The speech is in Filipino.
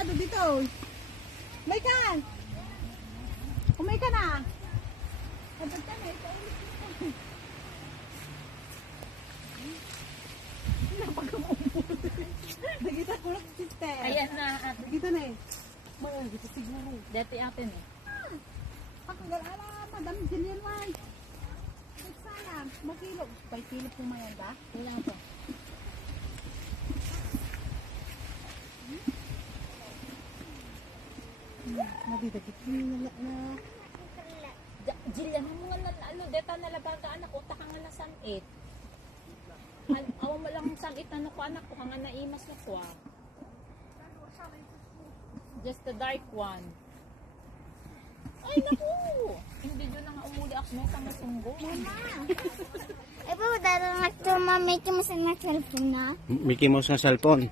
ano dito. May ka. Umay ka na. Abot ka na. Nagita ko lang sister. Ayan na. Nagita na eh. Dito siguro. Dati atin eh. Pagkagalala, madam Jillian White. Sayang, makilo. May kilo pumayan ba? Ilang to? Nadidagit na. Jillian, mo nga nalalo. Deta nalabaga anak ko. Taka nga na sanit. Awa mo lang sanit na ko anak ko. Kanga naimas na ko ah. Just the dark one. Ay naku! Hindi dyan na nga umuli ako sa masunggo. Eh po, darating ito, Mickey Mouse na cellphone na. Mickey Mouse na cellphone.